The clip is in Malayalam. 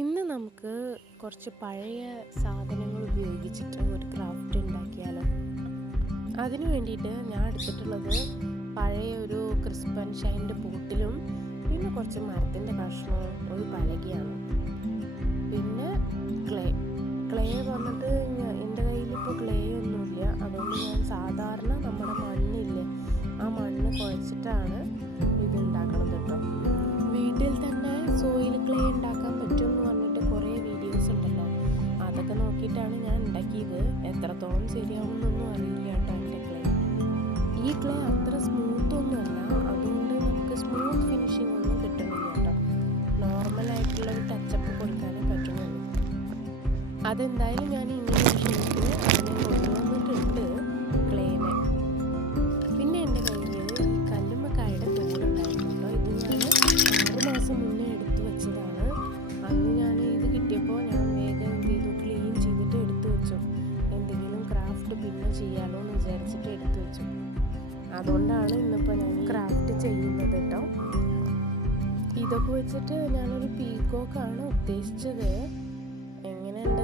ഇന്ന് നമുക്ക് കുറച്ച് പഴയ സാധനങ്ങൾ ഉപയോഗിച്ചിട്ട് ഒരു ക്രാഫ്റ്റ് ഉണ്ടാക്കിയാലോ. അതിന് വേണ്ടിയിട്ട് ഞാൻ എടുത്തിട്ടുള്ളത് പഴയ ഒരു ക്രിസ്പൻ ഷൈൻ്റെ ബോട്ടിലും പിന്നെ കുറച്ച് മരത്തിൻ്റെ കഷ്ണവും ഒരു പലകയാണ്. പിന്നെ ക്ലേ വന്നിട്ട് എൻ്റെ കയ്യിലിപ്പോൾ ക്ലേ ഒന്നുമില്ല. അതുകൊണ്ട് ഞാൻ സാധാരണ നമ്മുടെ മണ്ണില്ലേ, ആ മണ്ണ് കുഴച്ചിട്ടാണ് ഇത് ഉണ്ടാക്കണത് കേട്ടോ. വീട്ടിൽ തന്നെ സോയിൽ ക്ലേ ഉണ്ടാക്കാൻ പറ്റും എന്ന് പറഞ്ഞിട്ട് കുറേ വീഡിയോസ് ഉണ്ടല്ലോ, അതൊക്കെ നോക്കിയിട്ടാണ് ഞാൻ ഉണ്ടാക്കിയത്. എത്രത്തോളം ശരിയാവുമെന്നൊന്നും അറിയില്ല കേട്ടോ എൻ്റെ ക്ലേ. ഈ ക്ലേ അത്ര സ്മൂത്തൊന്നുമല്ല, അതുകൊണ്ട് നമുക്ക് സ്മൂത്ത് ഫിനിഷിംഗ് ഒന്നും കിട്ടുന്നില്ല കേട്ടോ. നോർമലായിട്ടുള്ളൊരു ടച്ചപ്പ് കൊടുക്കാനേ പറ്റുന്നുള്ളൂ. അതെന്തായാലും ഞാൻ ഇങ്ങനെ ഒരു ഷീറ്റിൽ അതിനെ കൊണ്ടുവന്നിട്ടുണ്ട് ക്ലേനെ. പിന്നെ എൻ്റെ കയ്യിൽ ഈ കല്ലുമ്മക്കായുടെ തോടുണ്ടായിരുന്നു കേട്ടോ. ഇത് ഞാൻ 6 മാസം മുന്നേ എടുത്തു വെച്ചതാണ്. അന്ന് ഞാൻ ഇത് കിട്ടിയപ്പോൾ ഞാൻ വേഗം എന്ത് ചെയ്തു, ക്ലീൻ ചെയ്തിട്ട് എടുത്തു വെച്ചു. എന്തെങ്കിലും ക്രാഫ്റ്റ് പിന്നെ ചെയ്യാമല്ലോ എന്ന് വിചാരിച്ചിട്ട് എടുത്തു വെച്ചു. അതുകൊണ്ടാണ് ഇന്നിപ്പോൾ ഞാൻ ക്രാഫ്റ്റ് ചെയ്യുന്നത് കേട്ടോ. ഇതൊക്കെ വെച്ചിട്ട് ഞാനൊരു പീക്കോക്കാണ് ഉദ്ദേശിച്ചത്. എങ്ങനെയുണ്ട്